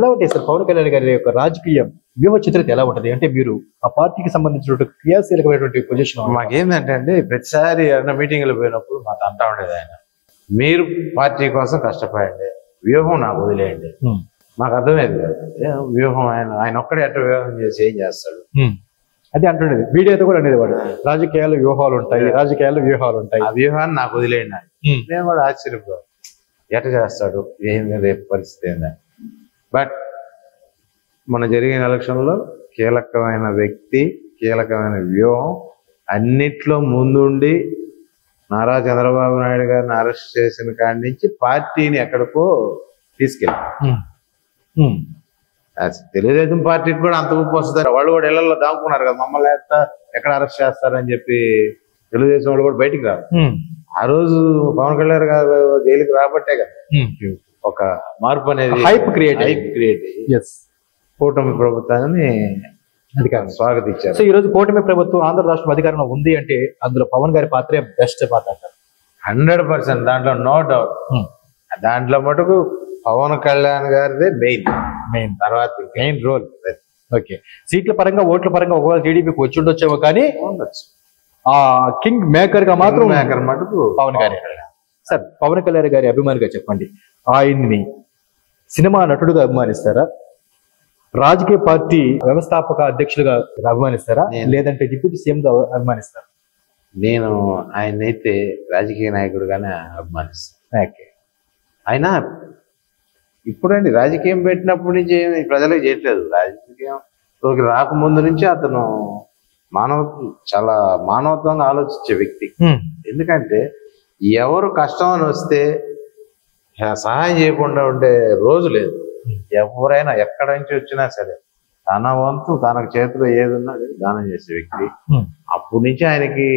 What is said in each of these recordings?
ఎలా ఉంటాయి సార్ పవన్ కళ్యాణ్ గారి యొక్క రాజకీయ వ్యూహ చిత్రత ఎలా ఉంటది? అంటే మీరు ఆ పార్టీకి సంబంధించినటువంటి క్రియాశీలకమైనటువంటి పొజిషన్. మాకేందంటే అండి, ప్రతిసారి ఏదైనా మీటింగ్లు పోయినప్పుడు మాకు అంటా ఉండేది ఆయన, మీరు పార్టీ కోసం కష్టపడండి, వ్యూహం నాకు వదిలేయండి. మాకు అర్థమయ్యేది కాదు వ్యూహం. ఆయన ఒక్కడే అట్లా వ్యూహం చేసి ఏం చేస్తాడు అది అంటుండేది. మీడియాతో కూడా అనేది వాడు రాజకీయాల్లో వ్యూహాలు ఉంటాయి, రాజకీయాల్లో వ్యూహాలు ఉంటాయి, ఆ వ్యూహాన్ని నాకు వదిలేయండి. మేము కూడా ఆశ్చర్యపోయాం, ఎట్లా చేస్తాడు, ఏంది రేపు పరిస్థితి ఏందని. బట్ మన జరిగిన ఎలక్షన్లో కీలకమైన వ్యక్తి, కీలకమైన వ్యూహం, అన్నిట్లో ముందుండి నారా చంద్రబాబు నాయుడు గారిని అరెస్ట్ చేసిన కాడి నుంచి పార్టీని ఎక్కడికో తీసుకెళ్ళి, తెలుగుదేశం పార్టీకి కూడా అంత ఉప్పు వస్తుంది. వాళ్ళు కూడా ఇళ్లలో దాక్కున్నారు కదా, మమ్మల్ని ఎక్కడ అరెస్ట్ చేస్తారని చెప్పి తెలుగుదేశం వాళ్ళు కూడా బయటికి రాదు. ఆ రోజు పవన్ కళ్యాణ్ గారు జైలుకి రాబట్టే కదా ఒక మార్పు అనేది, హైప్ క్రియేట్ కూటమి ప్రభుత్వాన్ని అధికారం స్వాగతించారు. సో ఈ రోజు కూటమి ప్రభుత్వం ఆంధ్ర రాష్ట్రం అధికారంలో ఉంది అంటే అందులో పవన్ గారి పాత్రే బెస్ట్ పాత్ర అంటారు. 100%, దాంట్లో నో డౌట్. దాంట్లో మటుకు పవన్ కళ్యాణ్ గారిదే మెయిన్ తర్వాత మెయిన్ రోల్. ఓకే, సీట్ల పరంగా ఓట్ల పరంగా ఒకవేళ టీడీపీకి వచ్చి ఉండొచ్చేమో కానీ ఆ కింగ్ మేకర్ గా మాత్రం మటుకు పవన్ గారి. సార్, పవన్ కళ్యాణ్ గారి అభిమానిగా చెప్పండి, ఆయన్ని సినిమా నటుడుగా అభిమానిస్తారా, రాజకీయ పార్టీ వ్యవస్థాపక అధ్యక్షులుగా అభిమానిస్తారా, లేదంటే డిప్యూటీ సీఎం గా అభిమానిస్తారా? నేను ఆయనైతే రాజకీయ నాయకుడుగానే అభిమానిస్తాను. ఆయన ఇప్పుడండి రాజకీయం పెట్టినప్పటి నుంచి ప్రజలకు చేయట్లేదు. రాజకీయంలోకి రాకముందు నుంచి అతను చాలా మానవత్వంగా ఆలోచించే వ్యక్తి. ఎందుకంటే ఎవరు కష్టం అని వస్తే సహాయం చేయకుండా ఉండే రోజు లేదు. ఎవరైనా ఎక్కడి నుంచి వచ్చినా సరే తన వంతు తనకు చేతిలో ఏదున్నా దానం చేసే వ్యక్తి. అప్పటి నుంచి ఆయనకి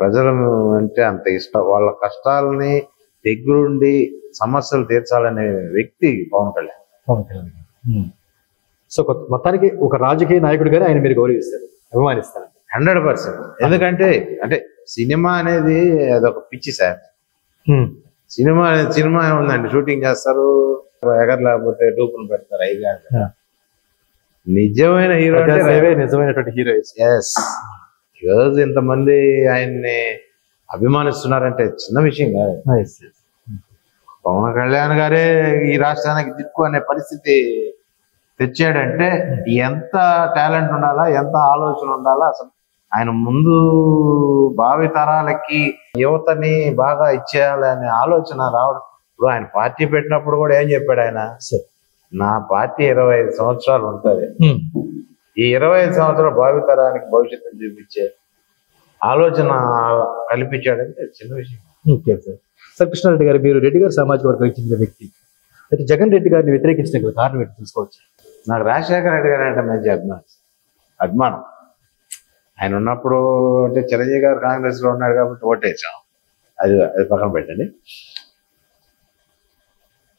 ప్రజలు అంటే అంత ఇష్టం. వాళ్ళ కష్టాలని దగ్గరుండి సమస్యలు తీర్చాలనే వ్యక్తి పవన్ కళ్యాణ్. సో మొత్తానికి ఒక రాజకీయ నాయకుడిగానే ఆయన మీరు గౌరవిస్తారు, అభిమానిస్తారు 100%. ఎందుకంటే అంటే సినిమా అనేది అదొక పిచ్చి సార్. సినిమా ఉందండి, షూటింగ్ చేస్తారు, ఎగర్ లేకపోతే డూపులు పెడతారు, అయ్యి నిజమైన హీరో నిజమైనటువంటి హీరో. ఈరోజు ఇంతమంది ఆయన్ని అభిమానిస్తున్నారంటే చిన్న విషయం కాదు. పవన్ కళ్యాణ్ గారే ఈ రాష్ట్రానికి దిక్కు అనే పరిస్థితి తెచ్చాడంటే ఎంత టాలెంట్ ఉండాలా, ఎంత ఆలోచన ఉండాలా. అసలు ఆయన ముందు భావి తరాలకి యువతని బాగా ఇచ్చేయాలనే ఆలోచన రావడం. ఇప్పుడు ఆయన పార్టీ పెట్టినప్పుడు కూడా ఏం చెప్పాడు ఆయన, నా పార్టీ 25 సంవత్సరాలు ఉంటుంది, ఈ 25 సంవత్సరాల భావి తరానికి భవిష్యత్తును చూపించే ఆలోచన కల్పించాడంటే చిన్న విషయం. ఓకే సార్, కృష్ణారెడ్డి గారు, మీరు రెడ్డి గారు సామాజిక వర్గానికి చెందిన వ్యక్తి అయితే జగన్ రెడ్డి గారిని వ్యతిరేకించిన కారణం ఏంటి తెలుసుకోవచ్చు? నాకు రాజశేఖర రెడ్డి గారు అంటే మంచి అభిమానం. ఆయన ఉన్నప్పుడు అంటే చిరంజీవి గారు కాంగ్రెస్ లో ఉన్నాడు కాబట్టి ఓటేసాం, అది పక్కన పెట్టండి.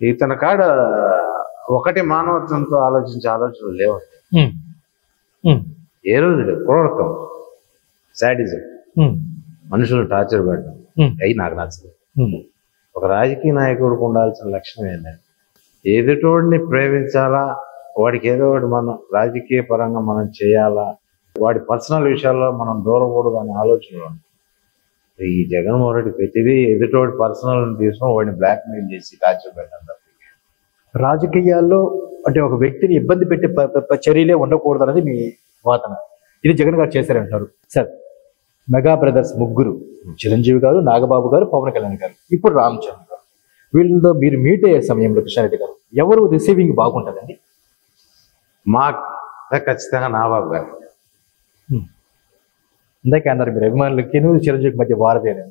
ఇతని కాడ ఒకటి మానవత్వంతో ఆలోచించే ఆలోచనలు లేవు. ఏ రోజు లేవు. క్రూరత్వం, సాడిజం, మనుషులను టార్చర్ పెట్టడం, అవి నాకు నచ్చదు. ఒక రాజకీయ నాయకుడికి ఉండాల్సిన లక్షణం ఏంటంటే ఎదుటోడిని ప్రేమించాలా, వాడికి ఏదో ఒకటి మనం రాజకీయ పరంగా మనం చేయాలా, వాడి పర్సనల్ విషయాల్లో మనం దూరకూడదు అనే ఆలోచనలు ఉంటాయి. ఈ జగన్మోహన్ రెడ్డి ప్రతిదీ ఎదుటోడి పర్సనల్ తీసుకొని వాడిని బ్లాక్మెయిల్ చేసి టార్చర్ పెట్టడం. రాజకీయాల్లో అంటే ఒక వ్యక్తిని ఇబ్బంది పెట్టే చర్యలే ఉండకూడదు అనేది మీ వాదన. ఇది జగన్ గారు చేశారంటారు. సార్, మెగా బ్రదర్స్ ముగ్గురు, చిరంజీవి గారు, నాగబాబు గారు, పవన్ కళ్యాణ్ గారు, ఇప్పుడు రామచంద్ర గారు, వీళ్ళతో మీరు మీట్ అయ్యే సమయంలో కృష్ణారెడ్డి గారు ఎవరు రిసీవింగ్ బాగుంటుందండి? మా ఖచ్చితంగా నాగబాబు గారు. ఇందాక అన్నారు మీరు అభిమానులకి చిరంజీవి మధ్య వారదేనే,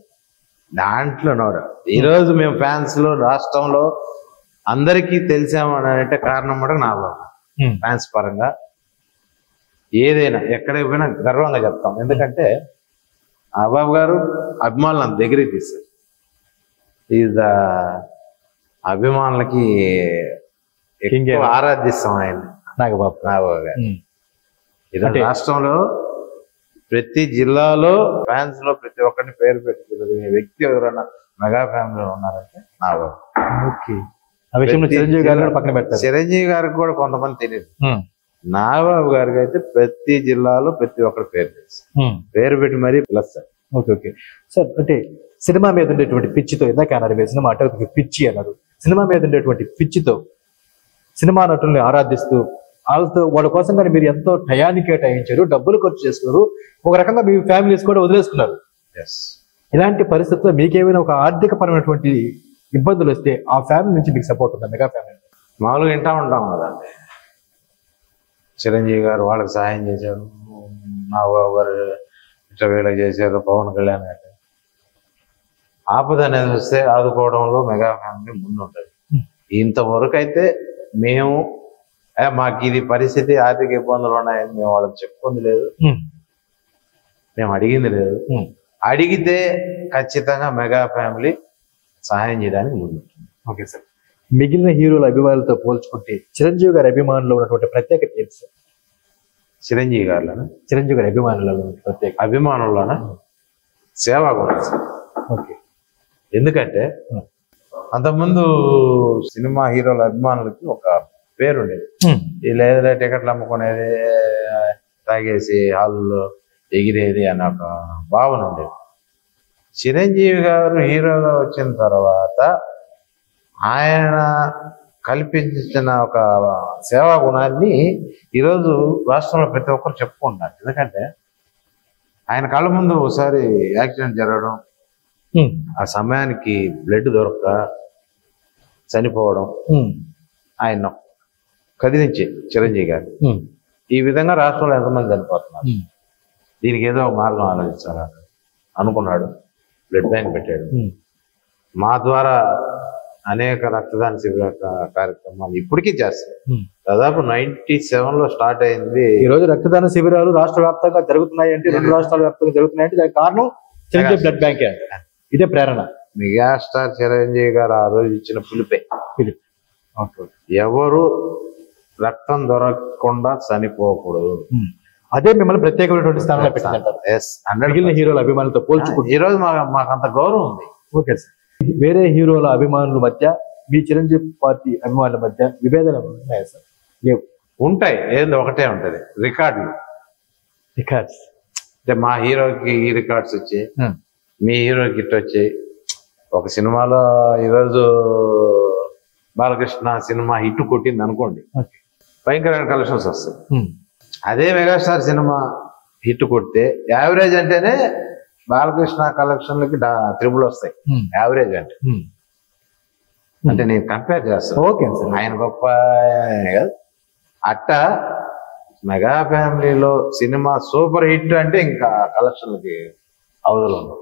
దాంట్లో నోడు. ఈరోజు మేము ఫ్యాన్స్ లో రాష్ట్రంలో అందరికీ తెలిసామనంటే కారణం కూడా నాగబాబు. ఫ్యాన్స్ పరంగా ఏదైనా ఎక్కడికి పోయినా గర్వంగా చెప్తాం. ఎందుకంటే నాగబాబు గారు అభిమానులు అంత దగ్గరికి తీస్తారు. ఇది అభిమానులకి ఆరాధిస్తాం ఆయన నాగబాబు గారు. ఇది రాష్ట్రంలో ప్రతి జిల్లాలో ఫ్యాన్స్ లో ప్రతి ఒక్కరిని పేరు పెట్టుకునే వ్యక్తి ఎవరైనా మెగా ఫ్యామిలీలో ఉన్నారంటే నాగబాబు. ఓకే, ఆ విషయంలో చిరంజీవి గారు కూడా పక్కన పెడతారు. చిరంజీవి గారికి కూడా కొంతమంది తెలియదు. నాగబాబు గారికి అయితే ప్రతి జిల్లాలో ప్రతి ఒక్కరి పేరు తెలుసు, పేరు పెట్టి మరీ పిలుస్తారు. Okay okay sir. అంటే సినిమా మీద ఉండేటువంటి పిచ్చితో, ఇందాక అన్నారు మీరు సినిమా అంటే పిచ్చి అన్నారు, సినిమా మీద ఉండేటువంటి పిచ్చితో సినిమా నటుల్ని ఆరాధిస్తూ వాళ్ళ కోసం కానీ మీరు ఎంతో టయాన్ని కేటాయించారు, డబ్బులు ఖర్చు చేసుకున్నారు, ఒక రకంగా మీ ఫ్యామిలీస్ కూడా వదిలేసుకున్నారు. ఇలాంటి పరిస్థితుల్లో మీకేమైనా ఒక ఆర్థిక పరమైనటువంటి ఇబ్బందులు వస్తే ఆ ఫ్యామిలీ నుంచి మీకు సపోర్ట్ ఉందా? మెగా ఫ్యామిలీ మామూలుగా వింటా ఉంటాం కదండి, చిరంజీవి గారు వాళ్ళకి సహాయం చేశారు, నాగబాబు గారు ఇట్లా వీళ్ళకి చేశారు, పవన్ కళ్యాణ్ గారు. ఆపద అనేది వస్తే ఆదుకోవడంలో మెగా ఫ్యామిలీ ముందు ఉంటుంది. ఇంతవరకు అయితే మేము మాకు ఇది పరిస్థితి, ఆర్థిక ఇబ్బందులు ఉన్నాయని మేము వాళ్ళకి చెప్పుకుంది లేదు, మేము అడిగింది లేదు. అడిగితే ఖచ్చితంగా మెగా ఫ్యామిలీ సహాయం చేయడానికి ముందు. Okay sir. మిగిలిన హీరోల అభిమానులతో పోల్చుకుంటే చిరంజీవి గారి అభిమానులు ఉన్నటువంటి ప్రత్యేకత ఏంటి సార్? చిరంజీవి గారిలోనా? చిరంజీవి గారి అభిమానులలో ప్రత్యేక అభిమానుల్లోనా సేవా గుణం సార్. ఓకే. ఎందుకంటే అంతకుముందు సినిమా హీరోల అభిమానులకి ఒక పేరు ఉండేది, లేదా టికెట్లు అమ్ముకునేది, తాగేసి హాల్లో ఎగిరేది అనే ఒక భావన ఉండేది. చిరంజీవి గారు హీరోగా వచ్చిన తర్వాత ఆయన కల్పించిన ఒక సేవా గుణాన్ని ఈరోజు రాష్ట్రంలో ప్రతి ఒక్కరు చెప్పుకుంటున్నారు. ఎందుకంటే ఆయన కళ్ళ ముందు ఒకసారి యాక్సిడెంట్ జరగడం, ఆ సమయానికి బ్లడ్ దొరక్క చనిపోవడం, ఆయన కదిలించే చిరంజీవి గారు. ఈ విధంగా రాష్ట్రంలో ఎంతమంది చనిపోతున్నారు, దీనికి ఏదో ఒక మార్గం ఆలోచించాలా అనుకున్నాడు, బ్లడ్ బ్యాంక్ పెట్టాడు. మా ద్వారా అనేక రక్తదాన శిబిర కార్యక్రమాలు ఇప్పటికీ చేస్తారు. దాదాపు 97లో స్టార్ట్ అయింది. ఈ రోజు రక్తదాన శిబిరాలు రాష్ట్ర వ్యాప్తంగా జరుగుతున్నాయి అంటే, 2 రాష్ట్రాల వ్యాప్తంగా జరుగుతున్నాయంటే దానికి కారణం చిరంజీవి బ్లడ్ బ్యాంక్. ఇదే ప్రేరణ. మెగాస్టార్ చిరంజీవి గారు ఆ రోజు ఇచ్చిన పిలుపే. ఎవరు రక్తం దొరకకుండా చనిపోకూడదు, అదే మిమ్మల్ని ప్రత్యేకమైనటువంటి స్థానంలో పెట్టిందంటారు. మిగిలిన హీరోల అభిమానులతో పోల్చుకుంటే ఈ రోజు మాకు అంత గౌరవం ఉంది. Okay sir. వేరే హీరోల అభిమానుల మధ్య మీ చిరంజీవి పార్టీ అభిమానుల మధ్య విభేదాలు ఉన్నాయా సార్? ఉంటాయి, ఏదో ఒకటే ఉంటది, రికార్డులు. అంటే మా హీరోకి ఈ రికార్డ్స్ వచ్చి, మీ హీరోకి ఇట్ వచ్చి. ఒక సినిమాలో ఈరోజు బాలకృష్ణ సినిమా హిట్ కొట్టింది అనుకోండి, భయంకరమైన కలెక్షన్స్ వస్తాయి. అదే మెగాస్టార్ సినిమా హిట్ కొడితే యావరేజ్ అంటేనే బాలకృష్ణ కలెక్షన్లకి 3 వస్తాయి యావరేజ్ అంటే. అంటే నేను కంపేర్ చేస్తాను. Okay sir. ఆయన గొప్ప అట్ట మెగా ఫ్యామిలీలో సినిమా సూపర్ హిట్ అంటే ఇంకా కలెక్షన్లకి అవధులు ఉండవు,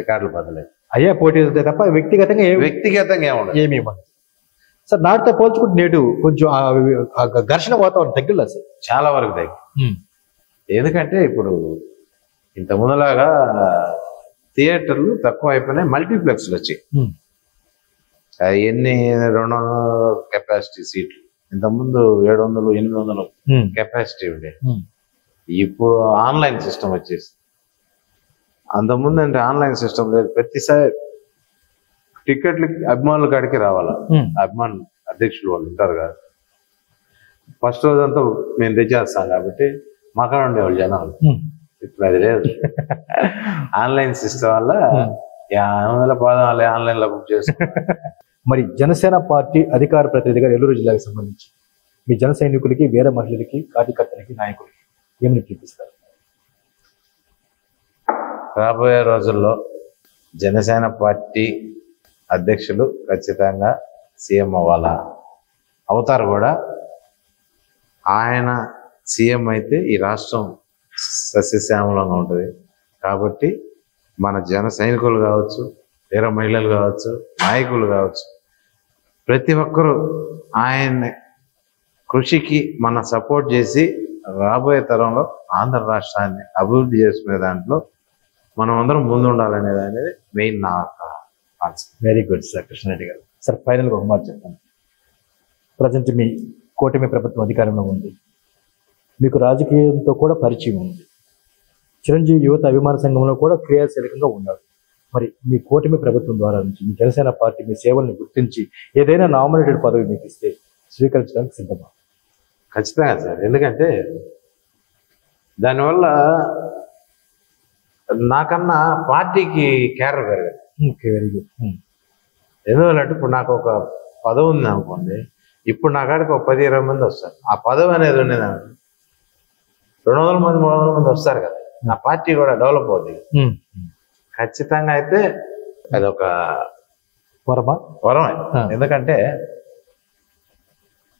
రికార్డులు బదలేదు. అయ్యా పోటీ తప్ప వ్యక్తిగతంగా ఏముండదు, ఏమి ఇవ్వండి సార్. నాటితో పోల్చుకుంటే నేడు కొంచెం ఘర్షణ వాతావరణం తగ్గిಲ್ಲ సార్? చాలా వరకు తగ్గి. ఎందుకంటే ఇప్పుడు ఇంత ముందులాగా థియేటర్లు తక్కువ అయిపోయినాయి, మల్టీప్లెక్స్లు వచ్చాయి. ఎన్ని 200 కెపాసిటీ సీట్లు, ఇంతకుముందు 700 800 కెపాసిటీ ఉండే. ఇప్పుడు ఆన్లైన్ సిస్టమ్ వచ్చేసి. అంతకుముందు అంటే ఆన్లైన్ సిస్టమ్ లేదు, ప్రతిసారి టికెట్లకి అభిమానుల కాడికి రావాలా. అభిమానులు అధ్యక్షులు వాళ్ళు ఉంటారు కదా, ఫస్ట్ రోజంతా మేము తెచ్చేస్తాం కాబట్టి మాకాడ ఉండేవాళ్ళు జనాలు. ఇప్పుడు అది లేదు, ఆన్లైన్ సిస్టమ్ వల్ల 500 పదాలు ఆన్లైన్ లో బుక్ చేస్తాం. మరి జనసేన పార్టీ అధికార ప్రతినిధిగా నెల్లూరు జిల్లాకు సంబంధించి మీ జన సైనికులకి, వీర మహిళలకి, కార్యకర్తలకి, నాయకులకి ఏమని చూపిస్తారు? రాబోయే రోజుల్లో జనసేన పార్టీ అధ్యక్షులు ఖచ్చితంగా సీఎం అవ్వాలా, అవుతారు కూడా. ఆయన సీఎం అయితే ఈ రాష్ట్రం సస్యశ్యామలంగా ఉంటుంది. కాబట్టి మన జన సైనికులు కావచ్చు, వీర మహిళలు కావచ్చు, నాయకులు కావచ్చు, ప్రతి ఒక్కరూ ఆయన కృషికి మన సపోర్ట్ చేసి రాబోయే తరంలో ఆంధ్ర రాష్ట్రాన్ని అభివృద్ధి చేసుకునే దాంట్లో మనం అందరం ముందు ఉండాలనేది అనేది మెయిన్ నా concept. Very good sir Krishna Reddy గారు. సార్ ఫైనల్గా ఒక మాట చెప్తాను. ప్రజెంట్ మీ కూటమి ప్రభుత్వం అధికారంలో ఉంది, మీకు రాజకీయంతో కూడా పరిచయం ఉంది, చిరంజీవి యువత అభిమాన సంఘంలో కూడా క్రియాశీలకంగా ఉన్నారు. మరి మీ కూటమి ప్రభుత్వం ద్వారా నుంచి మీ జనసేన పార్టీ మీ సేవల్ని గుర్తించి ఏదైనా నామినేటెడ్ పదవి మీకు ఇస్తే స్వీకరించడానికి సిద్ధమా? ఖచ్చితంగా సార్. ఎందుకంటే దానివల్ల నాకన్నా పార్టీకి కేడర్ పెరగదు. Okay, very good. ఎందువల్లంటే ఇప్పుడు నాకు ఒక పదవి ఉంది అనుకోండి, ఇప్పుడు నా కాడికి ఒక 10-20 మంది వస్తారు. ఆ పదవి అనేది ఉండేది 200 మంది 300 మంది వస్తారు కదా, నా పార్టీ కూడా డెవలప్ అవుతుంది. ఖచ్చితంగా అయితే అదొక వరమే. ఎందుకంటే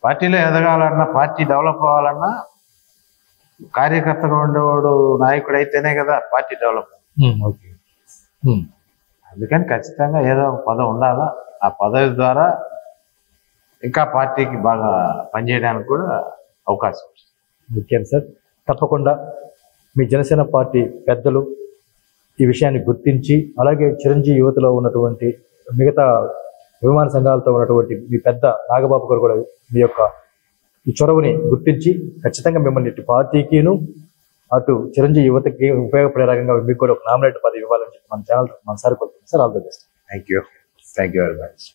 పార్టీలో ఎదగాలన్నా, పార్టీ డెవలప్ అవ్వాలన్నా కార్యకర్తగా ఉండేవాడు నాయకుడు అయితేనే కదా పార్టీ డెవలప్. ఓకే. అందుకని ఖచ్చితంగా ఏదో ఒక పదవి ఉండాలా. ఆ పదవి ద్వారా ఇంకా పార్టీకి బాగా పనిచేయడానికి కూడా అవకాశం ఉంటుంది. ఓకే సార్, తప్పకుండా మీ జనసేన పార్టీ పెద్దలు ఈ విషయాన్ని గుర్తించి, అలాగే చిరంజీవి యువతలో ఉన్నటువంటి మిగతా అభిమాన సంఘాలతో ఉన్నటువంటి మీ పెద్ద నాగబాబు గారు కూడా మీ యొక్క ఈ చొరవని గుర్తించి ఖచ్చితంగా మిమ్మల్ని ఇటు పార్టీకిను అటు చిరంజీవి యువతకి ఉపయోగపడే రకంగా మీకు కూడా ఒక నామినేట్ పదవి ఇవ్వాలని చెప్పి మన ఛానల్ మనసారి కోరుకుంటున్నాం sir. All the best. Thank you very much.